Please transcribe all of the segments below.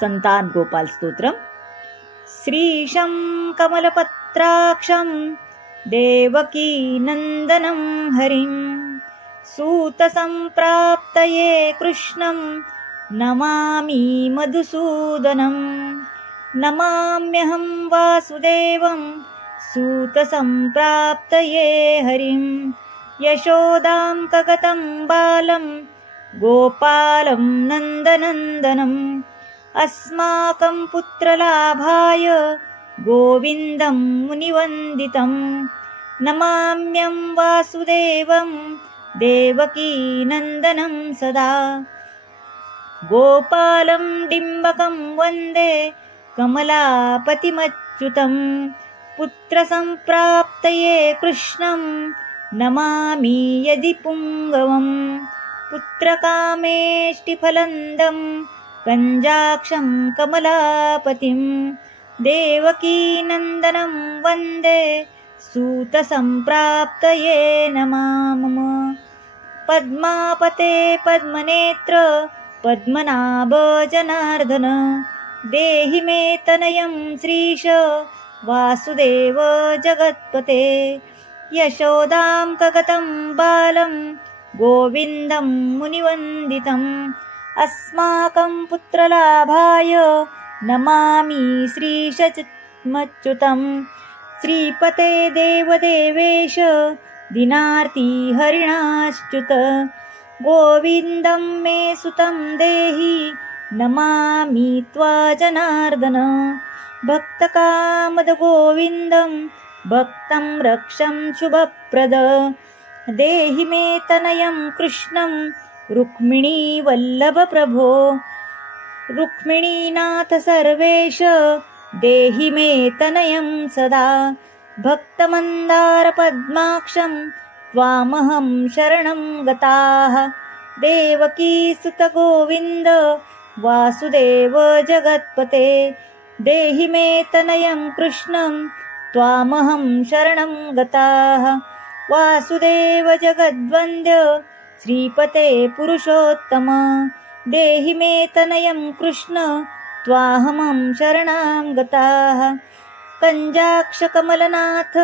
संतान गोपाल स्तोत्रम्। श्रीशं कमलपत्राक्षं देवकी नन्दनं हरिं सूतसम्प्राप्तये कृष्णं नमामि मधुसूदनं। नमाम्यहं वासुदेवं सूतसम्प्राप्तये हरिं यशोदां कगतं बालं गोपालं नन्दनन्दनम्। अस्माकं पुत्रलाभाय गोविन्दं मुनिवन्दितं। नमाम्यं वासुदेवं देवकी नन्दनं सदा। गोपालं डिम्बकं वन्दे कमलापतिमच्युतं। पुत्रसम्प्राप्तये कृष्णं नमामि यदि पुङ्गवम्। पुत्रकामेष्टिफलन्दं कञ्जाक्षं कमलापतिं। देवकीनन्दनं वन्दे सूतसम्प्राप्तये नमामः। पद्मापते पद्मनेत्र पद्मनाभ जनार्दन देहि मे तनयं श्रीश वासुदेव जगत्पते। यशोदां कगतं बालं गोविन्दं मुनिवन्दितम्। अस्माकं पुत्रलाभाय नमामि श्रीशच्युतं। श्रीपते देवदेवेश दीनार्ति हरिणाच्युत। गोविन्दं मे सुतं देहि नमामि त्वा जनार्दन। भक्तकामद गोविन्दं भक्तं रक्षं शुभप्रद। देहि मे तनयं कृष्णं रुक्मिणी वल्लभ प्रभो। रुक्मिणीनाथ सर्वेश देहि मे तनयं सदा। भक्तमन्दार पद्माक्षं त्वामहं शरणं गताः। देवकी सुत गोविन्द वासुदेव जगत्पते। देहि मे तनयं कृष्णं त्वामहं शरणं गताः। वासुदेव जगद्वन्द्य श्रीपते पुरुषोत्तम। देहि मे तनयं कृष्ण त्वाहमं शरणं गताः। कञ्जाक्ष कमलनाथ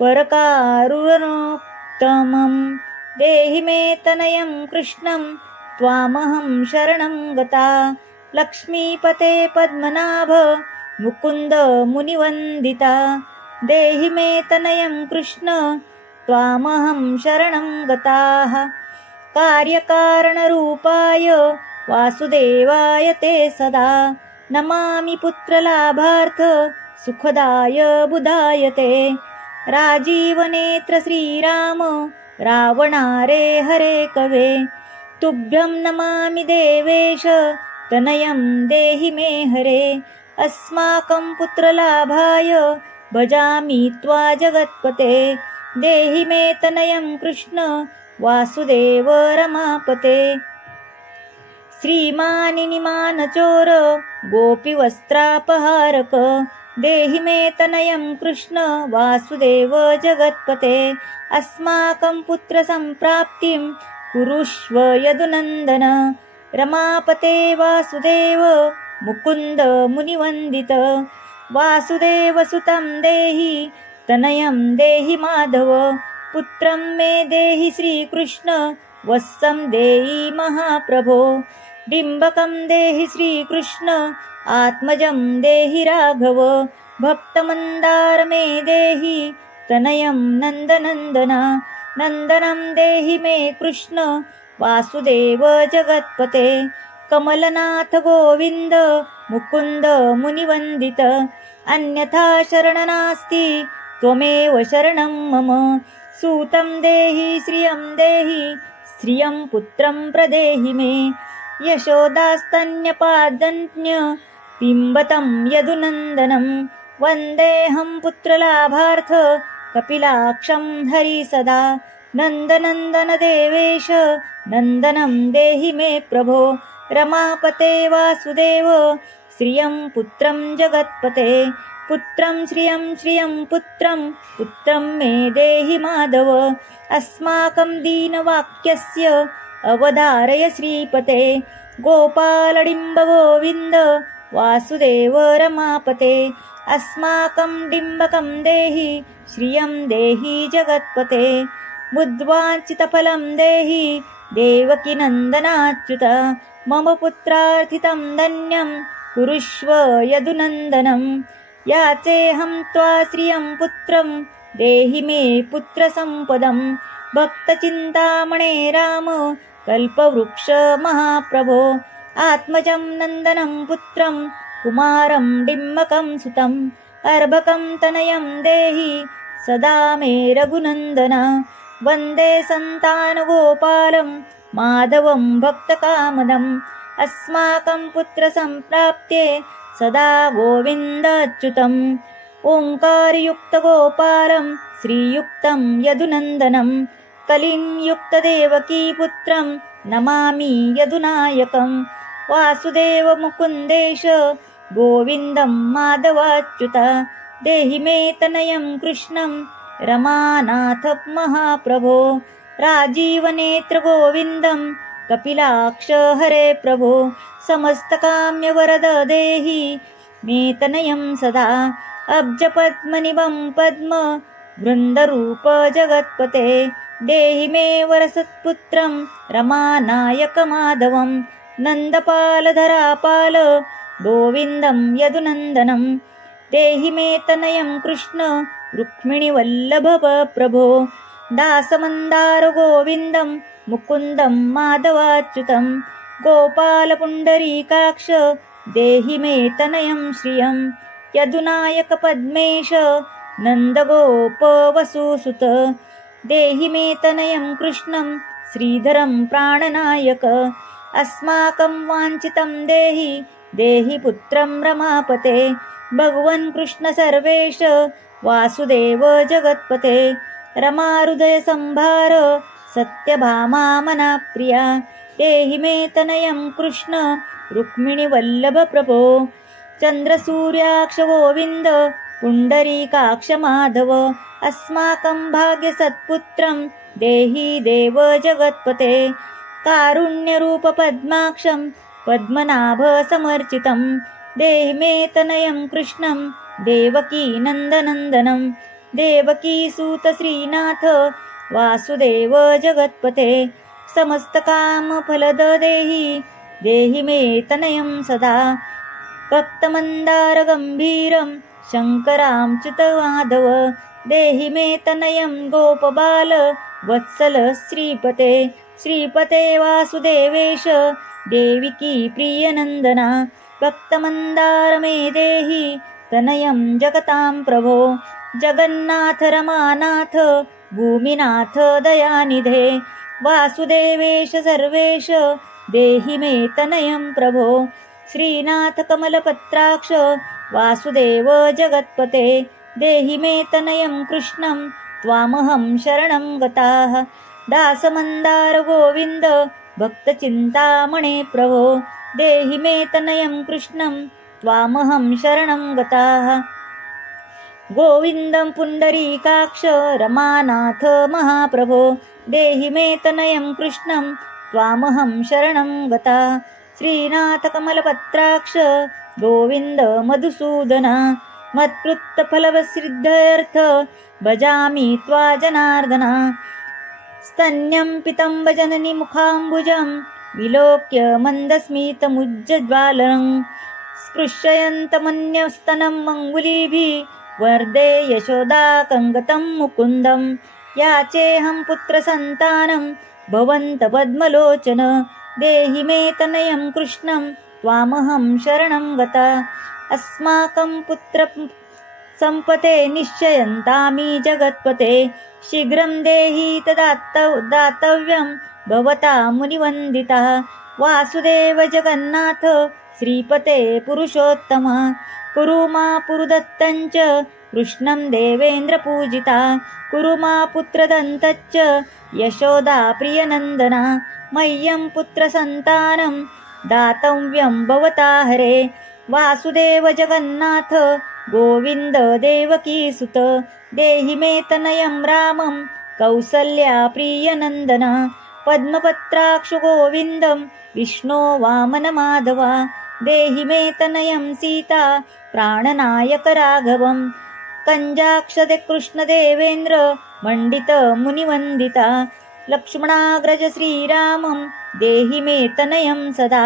परकारुणोत्तमं। देहि मे तनयं कृष्णं त्वामहं शरणं गता। लक्ष्मीपते पद्मनाभ मुकुन्द मुनिवन्दिता। देहि मे तनयं कृष्ण त्वामहं शरणं गताः। कार्यकारणरूपाय वासुदेवाय ते सदा। नमामि पुत्रलाभार्थ सुखदाय बुधाय ते। राजीवनेत्र श्रीराम रावणारे हरे कवे। तुभ्यं नमामि देवेश तनयं देहि मे हरे। अस्माकं पुत्रलाभाय भजामि त्वा जगत्पते। देहि मे तनयं कृष्ण वासुदेव रमापते। श्रीमानिनिमानचोर गोपीवस्त्रापहारक। देहि मे तनयं कृष्ण वासुदेव जगत्पते। अस्माकं पुत्रसम्प्राप्तिं कुरुष्व यदुनन्दन। रमापते वासुदेव मुकुन्द मुनिवन्दित। वासुदेव सुतं देहि तनयं देहि माधव। पुत्रं मे देहि श्रीकृष्ण वत्सं देहि महाप्रभो। डिम्बकं देहि श्रीकृष्ण आत्मजं देहि राघव। भक्तमन्दार मे देहि तनयं नन्दनन्दन। नन्दनं देहि मे कृष्ण वासुदेव जगत्पते। कमलनाथ गोविन्द मुकुन्द मुनिवन्दित। अन्यथा शरणनास्ति त्वमेव शरणं मम। सूतं देहि श्रियं देहि श्रियं पुत्रं प्रदेहि मे। यशोदास्तन्यपादन्य पिम्बतं यदुनन्दनं। वन्देऽहं पुत्रलाभार्थ कपिलाक्षं हरि सदा। नन्दनन्दन देवेश नन्दनं देहि मे प्रभो। रमापते वासुदेव श्रियं पुत्रं जगत्पते। पुत्रं श्रियं श्रियं पुत्रं पुत्रं मे देहि माधव। अस्माकं दीनवाक्यस्य अवधारय श्रीपते गोपालडिम्ब गोविन्द वासुदेव रमापते अस्माकं डिम्बकं देहि श्रियं देहि जगत्पते मुद्वाञ्छितफलं देहि देवकी नन्दनाच्युत मम पुत्रार्थितं धन्यं कुरुष्व यदुनन्दनं याचेऽहं त्वा श्रियं पुत्रं देहि मे पुत्रसम्पदं भक्तचिन्तामणे राम कल्पवृक्ष महाप्रभो आत्मजं नन्दनं पुत्रं कुमारं डिम्बकं सुतम् अर्भकं तनयं देहि सदा मे रघुनन्दन वन्दे सन्तानगोपालं माधवं भक्तकामदम् अस्माकं पुत्रसम्प्राप्त्ये सदा गोविन्दाच्युतम् ओङ्कारयुक्तगोपालं श्रीयुक्तं यदुनन्दनं कलिं युक्तदेवकीपुत्रं नमामि यदुनायकं वासुदेवमुकुन्देश गोविन्दं माधवाच्युत देहि मे तनयं कृष्णं रमानाथ महाप्रभो राजीवनेत्र गोविन्दं कपिलाक्ष हरे प्रभो समस्तकाम्यवरद देहि मे तनयं सदा अब्जपद्मनिभं पद्म वृन्दरूप जगत्पते देहि मे वरसत्पुत्रं रमानायकमाधवं नन्दपालधरापाल गोविन्दं यदुनन्दनं देहि मे तनयं कृष्ण रुक्मिणीवल्लभ प्रभो दासमन्दार गोविन्दं मुकुन्दं माधवाच्युतं गोपालपुण्डरीकाक्ष देहि मे तनयं श्रियं यदुनायक पद्मेश नन्दगोप वसुसुत देहि मे तनयं कृष्णं श्रीधरं प्राणनायक अस्माकं वाञ्छितं देहि देहि पुत्रं रमापते भगवन् कृष्ण सर्वेश वासुदेव जगत्पते रमाहृदय संभार सत्यभामा मनाप्रिया देहि मे तनयं कृष्ण रुक्मिणीवल्लभ प्रभो चन्द्रसूर्याक्ष गोविन्द पुण्डरीकाक्ष माधव अस्माकं भाग्यसत्पुत्रं देहि देव जगत्पते कारुण्यरूप पद्माक्षं पद्मनाभ समर्चितं देहि मे तनयं कृष्णं देवकी नन्दनन्दनं देवकीसूत श्रीनाथ वासुदेव जगत्पते समस्तकामफलद देहि देहि मे तनयं सदा भक्तमन्दार गम्भीरं शङ्कराच्युत माधव देहि मे तनयं गोपबाल वत्सल श्रीपते श्रीपते वासुदेवेश देविकी प्रियनन्दना भक्तमन्दार मे देहि तनयं जगतां प्रभो जगन्नाथ रमानाथ भूमिनाथ दयानिधे वासुदेवेश सर्वेश देहि मे तनयं प्रभो श्रीनाथ कमलपत्राक्ष वासुदेव जगत्पते देहि मे तनयं कृष्णं त्वामहं शरणं गताः दासमन्दार गोविन्द भक्तचिन्तामणे प्रभो देहि मे तनयं कृष्णं त्वामहं शरणं गताः गोविन्दं पुण्डरीकाक्ष रमानाथ महाप्रभो देहि मे तनयं कृष्णं त्वामहं शरणं गता श्रीनाथ कमलपत्राक्ष गोविन्द मधुसूदन मत्कृतफलवसिद्धयर्थ भजामि त्वा जनार्दन स्तन्यं पितं जननि मुखाम्बुजं विलोक्य मन्दस्मितमुज्ज्वलं स्पृशयन्तमन्यस्तनम् अङ्गुलीभिः वर्धे यशोदा कङ्गतं मुकुन्दं याचेऽहं पुत्रसन्तानं भवन्त पद्मलोचन देहि मे तनयं कृष्णं त्वामहं शरणं गता अस्माकं पुत्र सम्पते निश्चयन्तामि जगत्पते शीघ्रं देहि तदातव्यं भवता मुनिवन्दितः वासुदेव जगन्नाथ श्रीपते पुरुषोत्तम कुरु मा पुरुदत्तञ्च कृष्णं देवेन्द्रपूजिता कुरु मा पुत्रदन्तच्च यशोदा प्रियनन्दना मह्यं पुत्रसन्तानं दातव्यं भवता हरे वासुदेव जगन्नाथ गोविन्द देवकीसुत देहि मे तनयं रामं कौसल्या प्रियनन्दन पद्मपत्राक्षु गोविन्दं विष्णो वामनमाधवा देहि मे तनयं सीता प्राणनायक राघवं कञ्जाक्षते कृष्णदेवेन्द्र मण्डित मुनिवन्दिता लक्ष्मणाग्रज श्रीरामं देहि मे तनयं सदा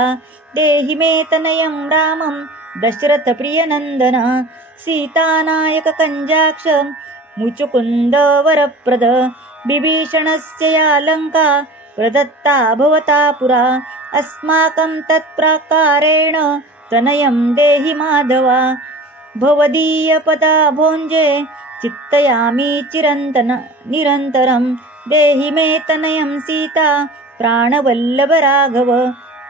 देहि मे तनयं रामं दशरथ प्रियनन्दन सीतानायक कञ्जाक्ष मुचुकुन्द वरप्रद विभीषणस्य या लङ्का प्रदत्ता भवता पुरा अस्माकं तत्प्राकारेण तनयं देहि माधवा भवदीयपदाभोञ्जे चित्तयामि निरन्तरं देहि मे तनयं सीता प्राणवल्लभ राघव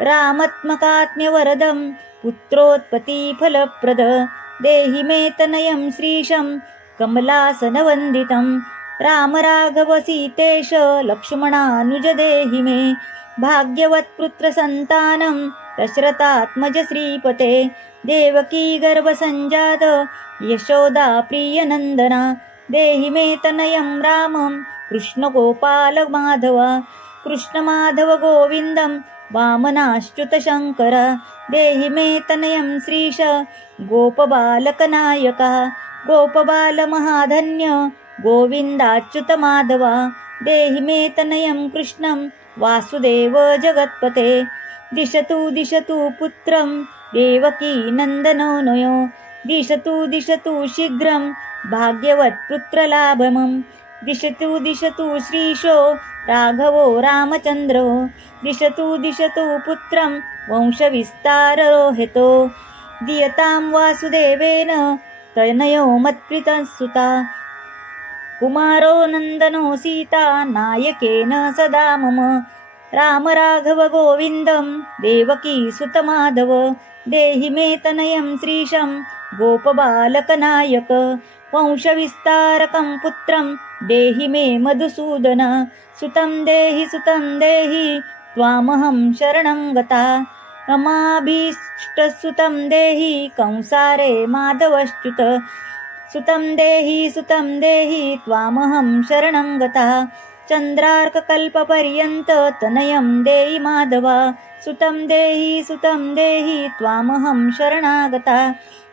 रामत्मकात्म्यवरदं पुत्रोत्पत्तिफलप्रद देहि मे तनयं श्रीशं कमलासनवन्दितं राम राघव सीतेश लक्ष्मणानुज देहि मे भाग्यवत्पुत्रसन्तानं दशरथात्मज श्रीपते देवकी गर्भसञ्जात यशोदा प्रियनन्दना देहि मे तनयं रामं कृष्णगोपाल माधव कृष्णमाधव गोविन्दं वामनाच्युतशङ्कर देहि मे तनयं श्रीश गोपबालकनायक गोपबालमहाधन्य गोविन्दाच्युतमाधव देहि मे तनयं कृष्णं वासुदेव जगत्पते दिशतु पुत्रं देवकी नन्दनोनयो दिशतु शीघ्रं भाग्यवत्पुत्रलाभमं दिशतु श्रीशो राघवो रामचन्द्रो दिशतु पुत्रं वंशविस्तारो हेतो दीयतां वासुदेवेन तनयो मत्प्रीतसुता कुमारो नन्दनो सीता नायकेन सदा मम राम राघव गोविन्दं देवकी सुतमाधव देहि मे तनयं श्रीशं गोपबालकनायक वंशविस्तारकं पुत्रं देहि मे मधुसूदन सुतं देहि त्वामहं शरणं गता रमाभीष्टसुतं देहि कंसारे माधवश्च्युत सुतं देहि त्वामहं शरणं गता चन्द्रार्ककल्पपर्यन्त तनयं देहि माधवा सुतं देहि त्वामहं शरणागता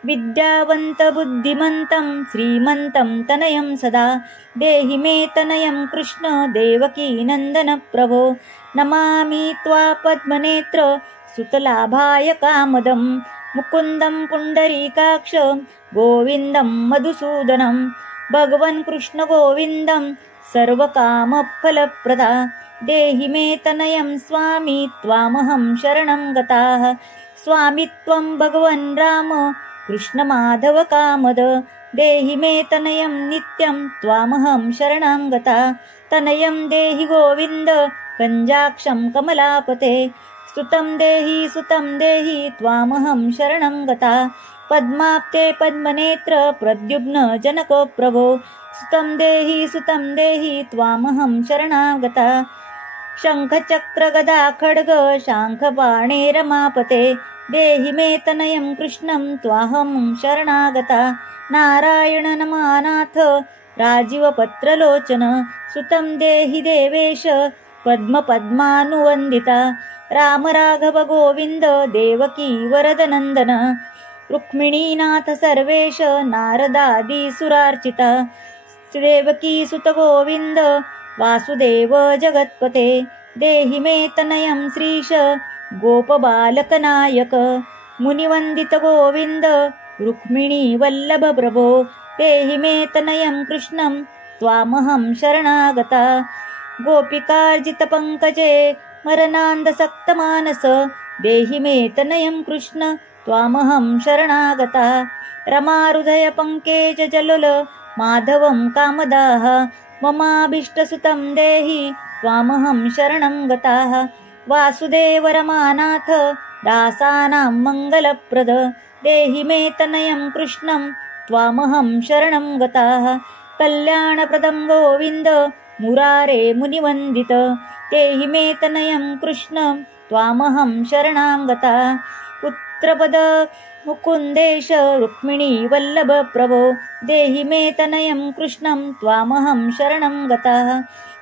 विद्यावन्त बुद्धिमन्तं श्रीमन्तं तनयं सदा देहि मे तनयं कृष्ण देवकी नन्दन प्रभो नमामि त्वा पद्मनेत्र सुतलाभाय कामदं मुकुन्दं पुण्डरीकाक्ष गोविन्दं मधुसूदनं भगवन् कृष्ण गोविन्दं सर्वकामफलप्रदा देहि मे तनयं स्वामी त्वामहं शरणं गताः स्वामी त्वं भगवन् राम कृष्णमाधव कामद देहि मे तनयं नित्यं त्वामहं शरणं गता तनयं देहि गोविन्द कञ्जाक्षं कमलापते सुतं देहि त्वामहं शरणं गता पद्माप्ते पद्मनेत्र प्रद्युम्न जनको प्रभो सुतं देहि त्वामहं शरणागता शङ्खचक्र गदा खड्ग शाङ्खबाणे रमापते देहि मे तनयं कृष्णं त्वाहं शरणागता नारायण नमानाथ राजीवपत्रलोचन सुतं देहि देवेश पद्मपद्मानुवन्दिता राम राघव गोविन्द देवकी वरदनन्दन रुक्मिणीनाथ सर्वेश नारदादिसुरार्चिता देवकी सुत गोविन्द वासुदेव जगत्पते देहि मे तनयं श्रीश गोपबालकनायक मुनिवन्दित गोविन्द रुक्मिणी वल्लभ प्रभो देहि मे तनयं कृष्णं त्वामहं शरणागता गोपिकार्जितपङ्कजे मरणान्धसक्तमानस देहि मे तनयं कृष्ण त्वामहं शरणागता रमाहृदय पङ्केज जलुल माधवं कामदाः ममाभीष्टसुतं देहि त्वामहं शरणं गताः वासुदेव रमानाथ दासानां मङ्गलप्रद देहि मे तनयं कृष्णं त्वामहं शरणं गताः कल्याणप्रदं गोविन्द मुरारे मुनिवन्दित देहि मे तनयं कृष्णं त्वामहं शरणं गता पुत्रपद मुकुन्देश रुक्मिणी वल्लभ प्रभो देहि मे तनयं कृष्णं त्वामहं शरणं गता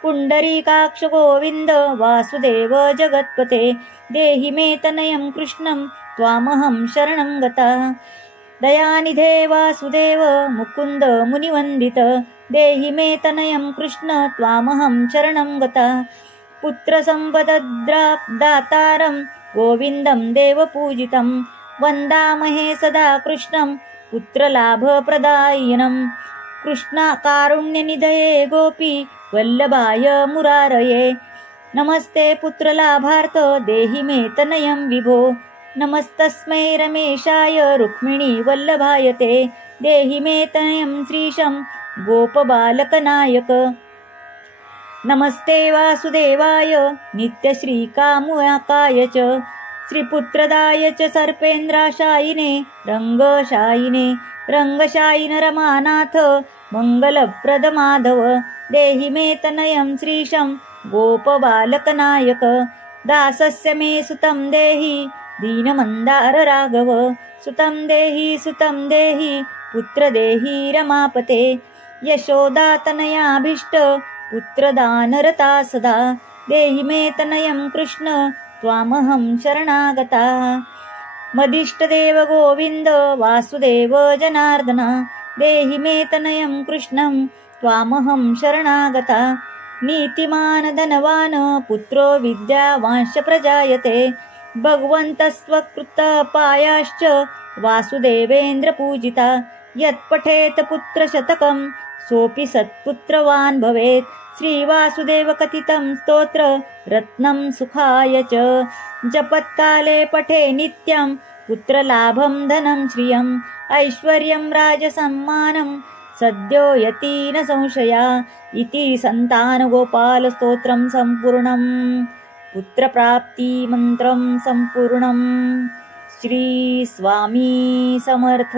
पुण्डरीकाक्ष गोविन्द वासुदेव जगत्पते देहि मे तनयं कृष्णं त्वामहं शरणं गता। दयानिधे वासुदेव मुकुन्द मुनिवन्दित देहि मे तनयं कृष्ण त्वामहं शरणं गता। पुत्रसम्पददातारं गोविन्दं देवपूजितं वन्दामहे सदा कृष्णं पुत्रलाभप्रदायिनं। कृष्णकारुण्यनिधये गोपी वल्लभाय मुरारये नमस्ते पुत्रलाभार्थ देहि मे तनयं विभो। नमस्तस्मै रमेशाय रुक्मिणी वल्लभाय ते देहि मे तनयं श्रीशं गोपबालकनायक। नमस्ते वासुदेवाय नित्यश्रीकामुकाय च श्रीपुत्रदाय च सर्पेन्द्राशायिने रङ्गशायिन रमानाथ मङ्गलप्रद माधव देहि मे तनयं श्रीशं गोपबालकनायक। दासस्य मे सुतं देहि दीनमन्दार राघव सुतं देहि पुत्र देहि रमापते। यशोदातनयाभीष्ट पुत्रदानरता सदा देहि मे तनयं कृष्ण त्वामहं शरणागता। मदिष्टदेव गोविन्द वासुदेव जनार्दन देहि मे तनयं कृष्णं त्वामहं शरणागता। नीतिमान् धनवान् पुत्रो विद्यावांश्च प्रजायते भगवन्तस्त्वकृतपायाश्च वासुदेवेन्द्रपूजिता। यत्पठेत् पुत्रशतकं सोऽपि सत्पुत्रवान् भवेत्। श्रीवासुदेवकथितं स्तोत्र रत्नं सुखाय च जपत्काले पठे नित्यं पुत्रलाभं धनं श्रियम् ऐश्वर्यं राजसम्मानं सद्यो यति न संशया। इति सन्तानगोपालस्तोत्रं सम्पूर्णम् पुत्रप्राप्तिमन्त्रं सम्पूर्णम्। श्री स्वामी समर्थ।